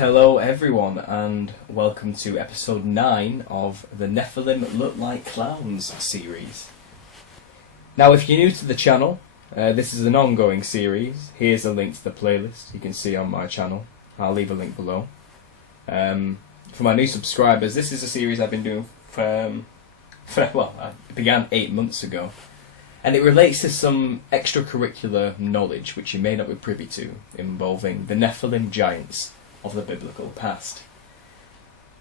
Hello everyone and welcome to episode 9 of the NEPHILIM Look Like Clowns series. Now if you're new to the channel, this is an ongoing series. Here's a link to the playlist you can see on my channel. I'll leave a link below. For my new subscribers, this is a series I've been doing it began 8 months ago. And it relates to some extracurricular knowledge which you may not be privy to, involving the Nephilim giants of the biblical past.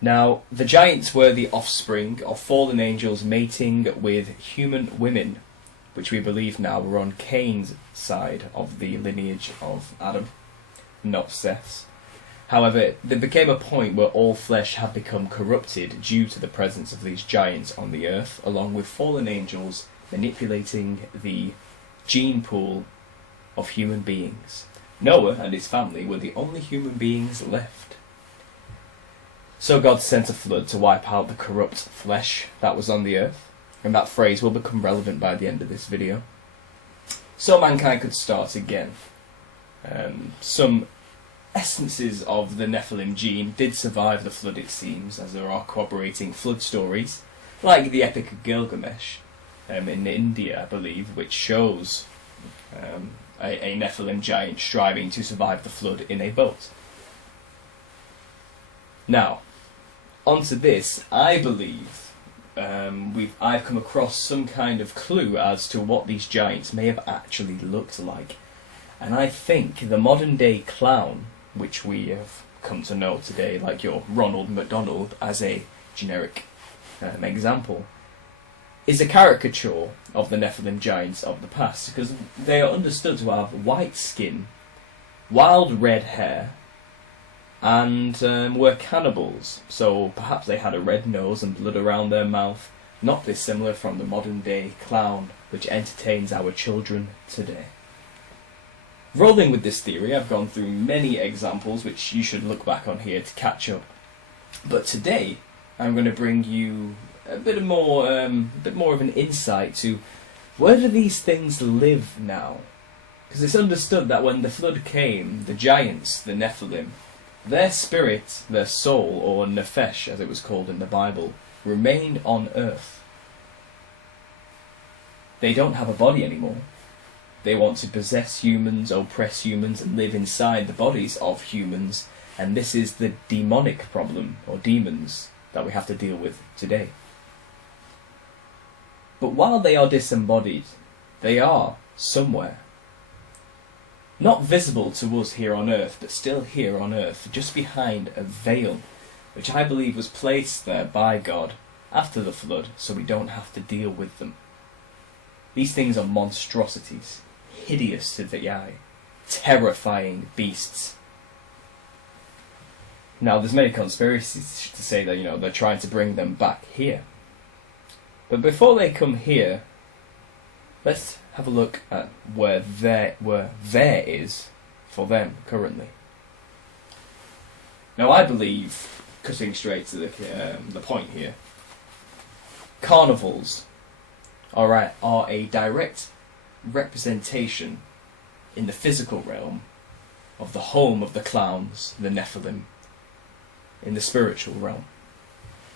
Now, the giants were the offspring of fallen angels mating with human women, which we believe now were on Cain's side of the lineage of Adam, not Seth's. However, there became a point where all flesh had become corrupted due to the presence of these giants on the earth, along with fallen angels manipulating the gene pool of human beings. Noah and his family were the only human beings left. So God sent a flood to wipe out the corrupt flesh that was on the earth, and that phrase will become relevant by the end of this video. So mankind could start again. Some essences of the Nephilim gene did survive the flood, it seems, as there are corroborating flood stories, like the Epic of Gilgamesh, in India, I believe, which shows a Nephilim giant striving to survive the flood in a boat. Now, onto this, I believe I've come across some kind of clue as to what these giants may have actually looked like. And I think the modern day clown, which we have come to know today, like your Ronald McDonald as a generic example, is a caricature of the Nephilim giants of the past, because they are understood to have white skin, wild red hair, and were cannibals, so perhaps they had a red nose and blood around their mouth, not dissimilar from the modern day clown which entertains our children today. Rolling with this theory, I've gone through many examples which you should look back on here to catch up, but today I'm going to bring you a bit more of an insight to where do these things live now? Because it's understood that when the flood came, the giants, the Nephilim, their spirit, their soul, or nephesh as it was called in the Bible, remained on earth. They don't have a body anymore. They want to possess humans, oppress humans, and live inside the bodies of humans, and this is the demonic problem, or demons, that we have to deal with today. But while they are disembodied, they are somewhere. Not visible to us here on earth, but still here on earth, just behind a veil, which I believe was placed there by God after the flood, so we don't have to deal with them. These things are monstrosities, hideous to the eye, terrifying beasts. Now, there's many conspiracies to say that, they're trying to bring them back here. But before they come here, let's have a look at where there is for them currently. Now, I believe, cutting straight to the point here, carnivals are a direct representation in the physical realm of the home of the clowns, the Nephilim, in the spiritual realm.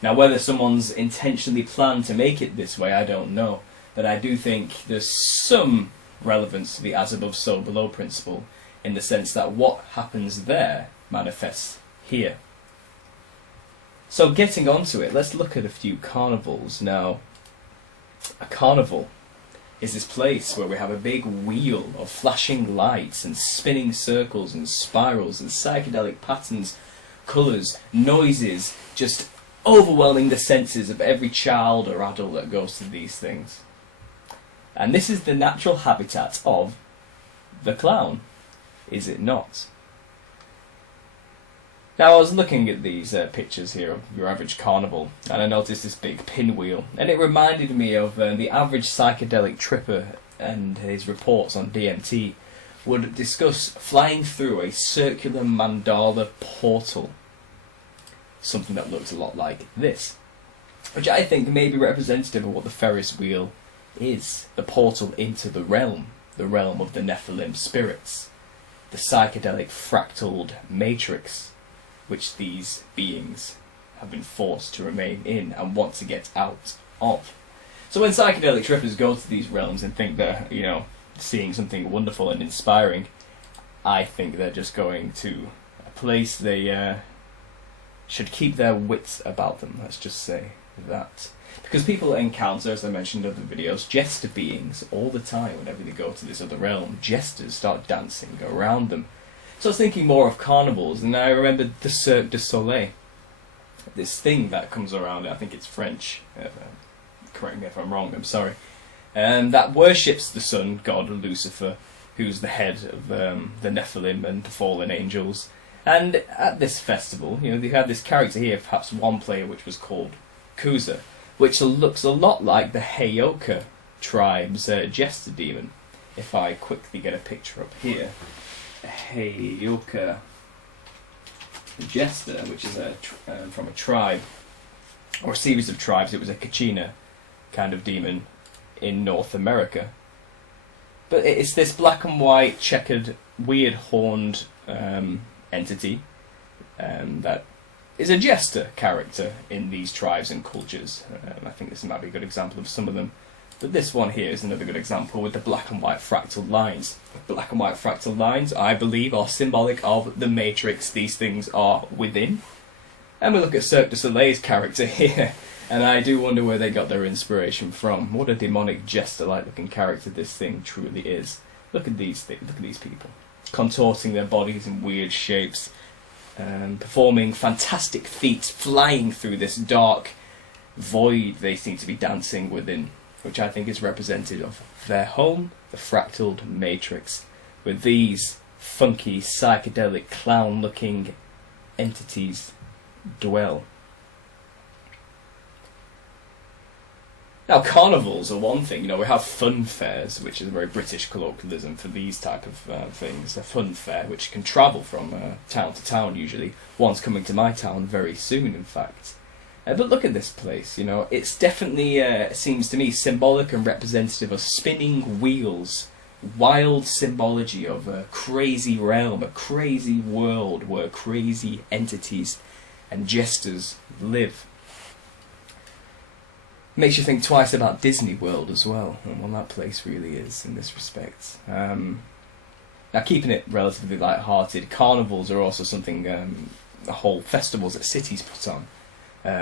Now, whether someone's intentionally planned to make it this way, I don't know. But I do think there's some relevance to the as above, so below principle, in the sense that what happens there manifests here. So getting onto it, let's look at a few carnivals. Now, a carnival is this place where we have a big wheel of flashing lights and spinning circles and spirals and psychedelic patterns, colours, noises, just overwhelming the senses of every child or adult that goes to these things. And this is the natural habitat of the clown, is it not? Now, I was looking at these pictures here of your average carnival, and I noticed this big pinwheel, and it reminded me of the average psychedelic tripper and his reports on DMT would discuss flying through a circular mandala portal, something that looks a lot like this, which I think may be representative of what the Ferris wheel is, the portal into the realm of the Nephilim spirits, the psychedelic fractaled matrix which these beings have been forced to remain in and want to get out of. So when psychedelic trippers go to these realms and think they're, seeing something wonderful and inspiring, I think they're just going to a place they should keep their wits about them, let's just say that. Because people encounter, as I mentioned in other videos, jester beings all the time whenever they go to this other realm. Jesters start dancing around them. So I was thinking more of carnivals, and I remembered the Cirque du Soleil. This thing that comes around, I think it's French, correct me if I'm wrong, I'm sorry, that worships the sun god Lucifer, who's the head of the Nephilim and the fallen angels. And at this festival, they had this character here, perhaps one player, which was called Kuza, which looks a lot like the Heyoka tribe's jester demon. If I quickly get a picture up here, a Heyoka jester, which is from a tribe, or a series of tribes. It was a Kachina kind of demon in North America. But it's this black and white, checkered, weird horned entity that is a jester character in these tribes and cultures. I think this might be a good example of some of them. But this one here is another good example with the black and white fractal lines. Black and white fractal lines, I believe, are symbolic of the matrix these things are within. And we look at Cirque du Soleil's character here, and I do wonder where they got their inspiration from. What a demonic jester-like looking character this thing truly is. Look at these things, look at these people, contorting their bodies in weird shapes, performing fantastic feats, flying through this dark void they seem to be dancing within, which I think is representative of their home, the fractaled matrix, where these funky, psychedelic, clown-looking entities dwell. Now, carnivals are one thing. We have fun fairs, which is a very British colloquialism for these type of things. A fun fair, which can travel from town to town, usually. One's coming to my town very soon, in fact. But look at this place, it's definitely, seems to me, symbolic and representative of spinning wheels, wild symbology of a crazy realm, a crazy world where crazy entities and jesters live. Makes you think twice about Disney World as well, and what that place really is in this respect. Now, keeping it relatively light-hearted, carnivals are also something the whole festivals that cities put on.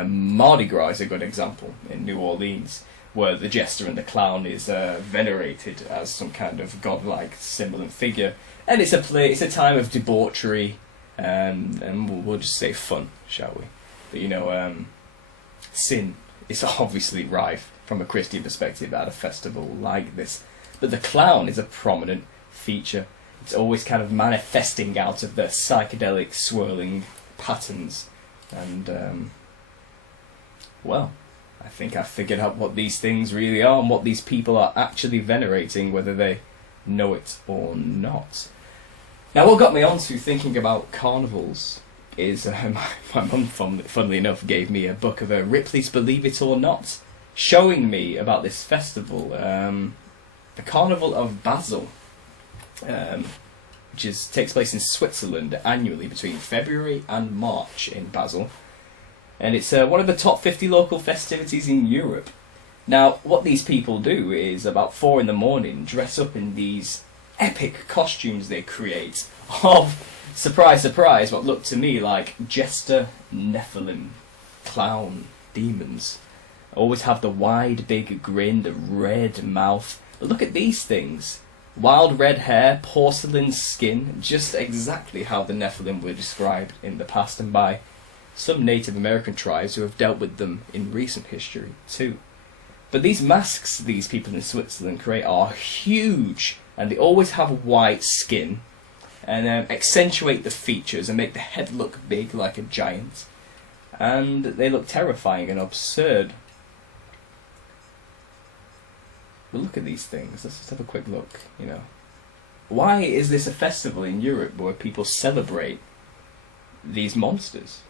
Mardi Gras is a good example in New Orleans, where the jester and the clown is venerated as some kind of godlike symbol and figure, and it's a time of debauchery, and we'll just say fun, shall we? But sin is obviously rife from a Christian perspective at a festival like this. But the clown is a prominent feature. It's always kind of manifesting out of the psychedelic swirling patterns, and well, I think I've figured out what these things really are and what these people are actually venerating, whether they know it or not. Now, what got me on to thinking about carnivals is my mum, funnily enough, gave me a book of Ripley's Believe It or Not, showing me about this festival, the Carnival of Basel, which takes place in Switzerland annually between February and March in Basel. And it's one of the top 50 local festivities in Europe. Now, what these people do is, about 4 in the morning, dress up in these epic costumes they create of, surprise, surprise, what looked to me like jester, Nephilim, clown, demons. Always have the wide, big grin, the red mouth. But look at these things. Wild red hair, porcelain skin, just exactly how the Nephilim were described in the past and by some Native American tribes who have dealt with them in recent history too. But these masks these people in Switzerland create are huge, and they always have white skin, and accentuate the features and make the head look big like a giant, and they look terrifying and absurd. But look at these things. Let's just have a quick look. Why is this a festival in Europe where people celebrate these monsters?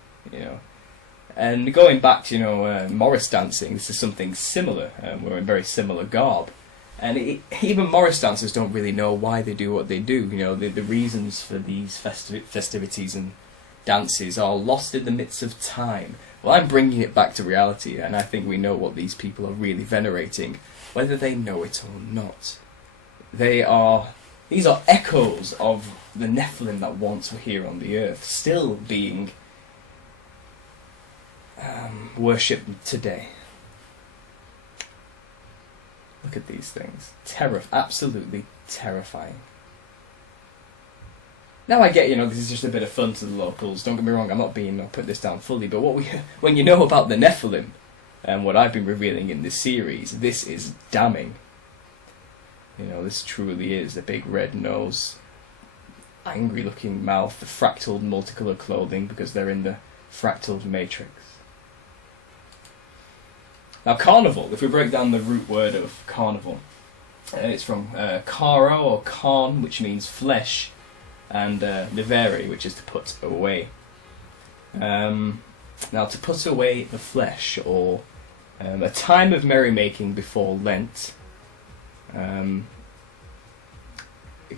And going back to Morris dancing, this is something similar. We're in very similar garb, and even Morris dancers don't really know why they do what they do. The reasons for these festivities and dances are lost in the midst of time. Well, I'm bringing it back to reality, and I think we know what these people are really venerating, whether they know it or not. These are echoes of the Nephilim that once were here on the earth, still being worshipped today. Look at these things. Absolutely terrifying. Now I get, this is just a bit of fun to the locals. Don't get me wrong, I'll put this down fully, but when you know about the Nephilim, and what I've been revealing in this series, this is damning. This truly is the big red nose, angry looking mouth, the fractal multicoloured clothing, because they're in the fractal matrix. Now Carnival, if we break down the root word of Carnival, it's from caro or carn, which means flesh, and levere, which is to put away. Now, to put away the flesh, or a time of merrymaking before Lent, it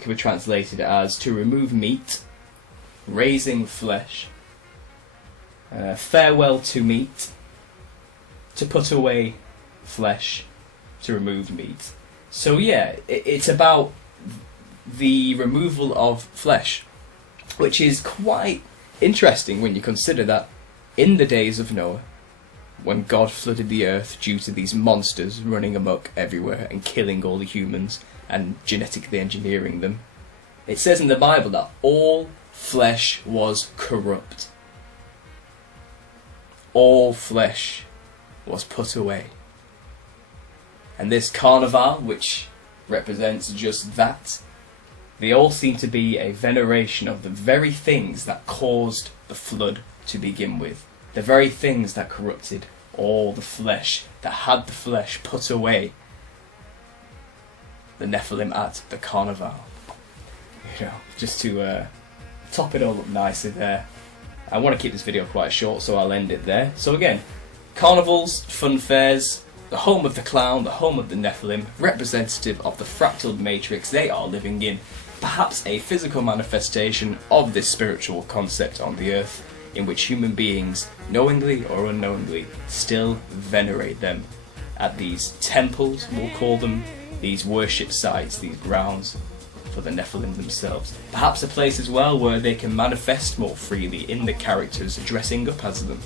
can be translated as to remove meat, raising flesh, farewell to meat, to put away flesh, to remove meat. So yeah, it's about the removal of flesh, which is quite interesting when you consider that in the days of Noah, when God flooded the earth due to these monsters running amok everywhere and killing all the humans and genetically engineering them, it says in the Bible that all flesh was corrupt. All flesh was put away. And this Carnival, which represents just that, they all seem to be a veneration of the very things that caused the flood to begin with. The very things that corrupted all the flesh, that had the flesh put away. The Nephilim at the Carnival. Just to top it all up nicely there. I want to keep this video quite short, so I'll end it there. So again, carnivals, fun fairs, the home of the clown, the home of the Nephilim, representative of the fractal matrix they are living in, perhaps a physical manifestation of this spiritual concept on the earth, in which human beings, knowingly or unknowingly, still venerate them at these temples, we'll call them, these worship sites, these grounds for the Nephilim themselves. Perhaps a place as well where they can manifest more freely in the characters dressing up as them.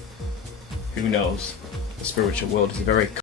Who knows? The spiritual world is a very